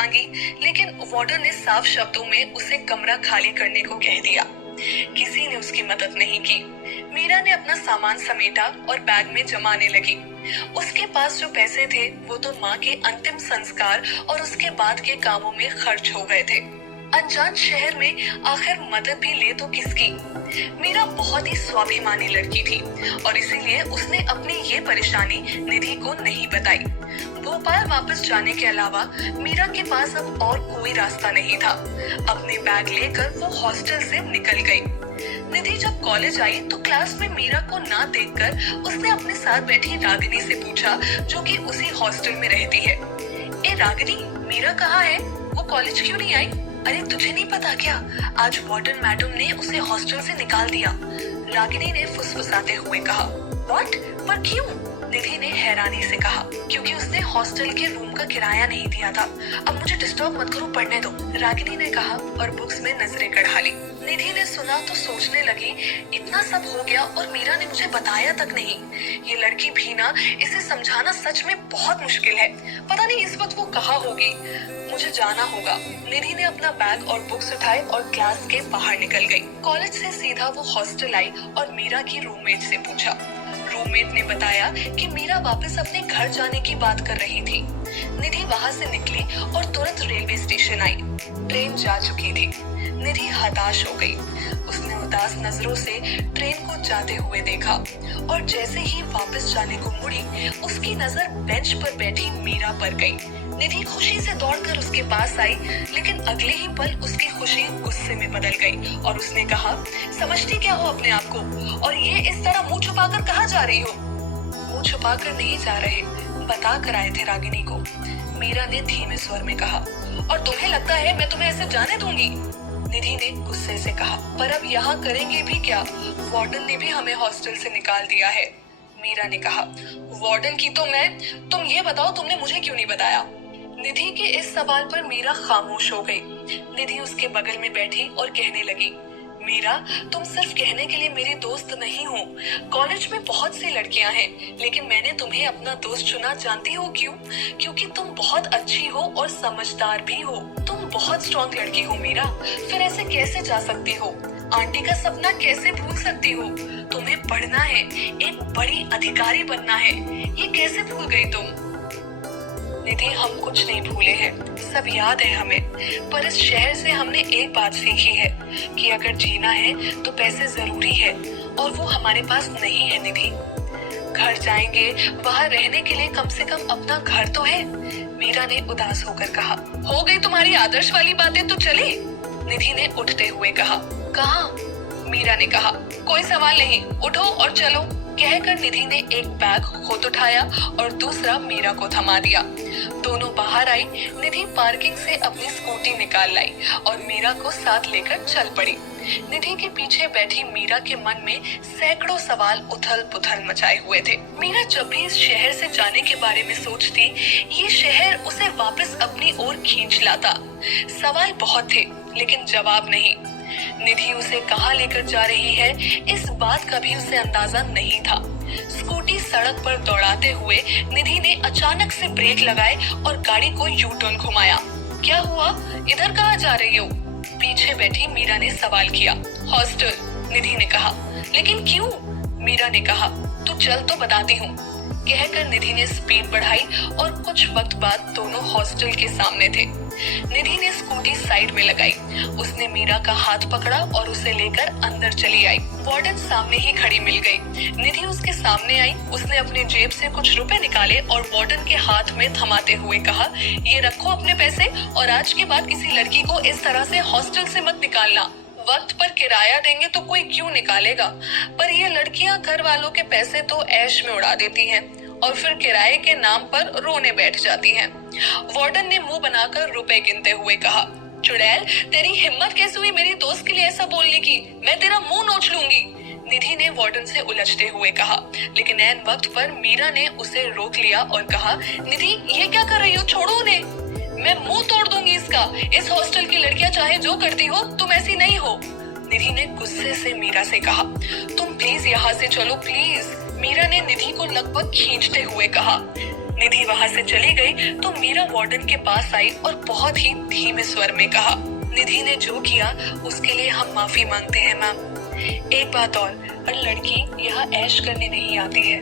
मांगी, लेकिन वार्डन ने साफ शब्दों में उसे कमरा खाली करने को कह दिया। किसी ने उसकी मदद नहीं की। मीरा ने अपना सामान समेटा और बैग में जमाने लगी। उसके पास जो पैसे थे वो तो माँ के अंतिम संस्कार और उसके बाद के कामों में खर्च हो गए थे। अनजान शहर में आखिर मदद भी ले तो किसकी। मीरा बहुत ही स्वाभिमानी लड़की थी और इसीलिए उसने अपनी ये परेशानी निधि को नहीं बताई। भोपाल वापस जाने के अलावा मीरा के पास अब और कोई रास्ता नहीं था। अपने बैग लेकर वो हॉस्टल से निकल गई। निधि जब कॉलेज आई तो क्लास में मीरा को ना देखकर उसने अपने साथ बैठी रागिनी से पूछा, जो कि उसी हॉस्टल में रहती है। ए रागिनी, मीरा कहाँ है? वो कॉलेज क्यों नहीं आई? अरे तुझे नहीं पता क्या, आज वार्डन मैडम ने उसे हॉस्टल से निकाल दिया, रागिनी ने फुसफुसाते हुए कहा। व्हाट? पर क्यों? निधि ने हैरानी से कहा। क्योंकि उसने हॉस्टल के रूम का किराया नहीं दिया था। अब मुझे डिस्टर्ब मत करो, पढ़ने दो, रागिनी ने कहा और बुक्स में नजरें गड़ा ली। निधि ने सुना तो सोचने लगी, इतना सब हो गया और मीरा ने मुझे बताया तक नहीं। ये लड़की भी ना, इसे समझाना सच में बहुत मुश्किल है। पता नहीं इस वक्त वो कहाँ होगी। मुझे जाना होगा। निधि ने अपना बैग और बुक्स उठाए और क्लास के बाहर निकल गई। कॉलेज से सीधा वो हॉस्टल आई और मीरा की रूममेट से पूछा। रूममेट ने बताया कि मीरा वापस अपने घर जाने की बात कर रही थी। निधि वहाँ से निकली और तुरंत रेलवे स्टेशन आई। ट्रेन जा चुकी थी। निधि हताश हो गई। उसने उदास नजरों से ट्रेन को जाते हुए देखा और जैसे ही वापस जाने को मुड़ी, उसकी नजर बेंच पर बैठी मीरा पर गई। निधि खुशी से दौड़कर उसके पास आई, लेकिन अगले ही पल उसकी खुशी गुस्से में बदल गई और उसने कहा, समझती क्या हो अपने आप को, और ये इस तरह मुंह छुपाकर कहाँ जा रही हो? मुंह छुपाकर नहीं जा रहे, बता कर आए थे रागिनी को, मीरा ने धीमे स्वर में कहा। और तुम्हें लगता है मैं तुम्हें ऐसे जाने दूंगी? निधि ने गुस्से से कहा। पर अब यहाँ करेंगे भी क्या? वार्डन ने भी हमें हॉस्टल से निकाल दिया है, मीरा ने कहा। वार्डन की तो तुम ये बताओ, तुमने मुझे क्यों नहीं बताया? निधि के इस सवाल पर मीरा खामोश हो गई। निधि उसके बगल में बैठी और कहने लगी, मीरा, तुम सिर्फ कहने के लिए मेरी दोस्त नहीं हो। कॉलेज में बहुत सी लड़कियां हैं, लेकिन मैंने तुम्हें अपना दोस्त चुना। जानती हो क्यों? क्योंकि तुम बहुत अच्छी हो और समझदार भी हो। तुम बहुत स्ट्रॉन्ग लड़की हो मीरा। फिर ऐसे कैसे जा सकती हो? आंटी का सपना कैसे भूल सकती हो? तुम्हें पढ़ना है, एक बड़ी अधिकारी बनना है, ये कैसे भूल गई तुम? निधि, हम कुछ नहीं भूले हैं, सब याद है हमें। पर इस शहर से हमने एक बात सीखी है कि अगर जीना है तो पैसे जरूरी है, और वो हमारे पास नहीं है निधि। घर जाएंगे, वहाँ रहने के लिए कम से कम अपना घर तो है, मीरा ने उदास होकर कहा। हो गई तुम्हारी आदर्श वाली बातें तो चले, निधि ने उठते हुए कहा। कहाँ? मीरा ने कहा। कोई सवाल नहीं, उठो और चलो, कहकर निधि ने एक बैग खुद उठाया और दूसरा मीरा को थमा दिया। दोनों बाहर आई। निधि पार्किंग से अपनी स्कूटी निकाल लाई और मीरा को साथ लेकर चल पड़ी। निधि के पीछे बैठी मीरा के मन में सैकड़ों सवाल उथल पुथल मचाए हुए थे। मीरा जब भी इस शहर से जाने के बारे में सोचती, ये शहर उसे वापस अपनी ओर खींच लाता। सवाल बहुत थे, लेकिन जवाब नहीं। निधि उसे कहाँ लेकर जा रही है, इस बात का भी उसे अंदाजा नहीं था। स्कूटी सड़क पर दौड़ाते हुए निधि ने अचानक से ब्रेक लगाए और गाड़ी को यू टर्न घुमाया। क्या हुआ? इधर कहाँ जा रही हो? पीछे बैठी मीरा ने सवाल किया। हॉस्टल, निधि ने कहा। लेकिन क्यों? मीरा ने कहा। तू चल तो बताती हूँ, कहकर निधि ने स्पीड बढ़ाई और कुछ वक्त बाद दोनों हॉस्टल के सामने थे। निधि ने स्कूटी साइड में लगाई। उसने मीरा का हाथ पकड़ा और उसे लेकर अंदर चली आई। वार्डन सामने ही खड़ी मिल गई। निधि उसके सामने आई। उसने अपने जेब से कुछ रुपए निकाले और वार्डन के हाथ में थमाते हुए कहा, ये रखो अपने पैसे, और आज के बाद किसी लड़की को इस तरह से हॉस्टल से मत निकालना। वक्त पर किराया देंगे तो कोई क्यों निकालेगा, पर ये लड़कियां घर वालों के पैसे तो ऐश में उड़ा देती हैं और फिर किराए के नाम पर रोने बैठ जाती हैं। वार्डन ने मुंह बनाकर रुपए गिनते हुए कहा। चुड़ैल, तेरी हिम्मत कैसे हुई मेरी दोस्त के लिए ऐसा बोलने की? मैं तेरा मुंह नोच लूंगी, निधि ने वार्डन से उलझते हुए कहा। लेकिन ऐन वक्त पर मीरा ने उसे रोक लिया और कहा, निधि, ये क्या कर रही हो? छोड़ो उन्हें, मैं मुंह तोड़ दूंगी इसका। इस हॉस्टल की लड़कियां चाहे जो करती हो, तुम ऐसी नहीं हो, निधि ने गुस्से से मीरा से कहा। तुम प्लीज यहाँ से चलो, प्लीज, मीरा ने निधि को लगभग खींचते हुए कहा। निधि वहां से चली गई तो मीरा वार्डन के पास आई और बहुत ही धीमे स्वर में कहा, निधि ने जो किया उसके लिए हम माफी मांगते हैं मैम। एक बात और लड़की यहाँ ऐश करने नहीं आती है,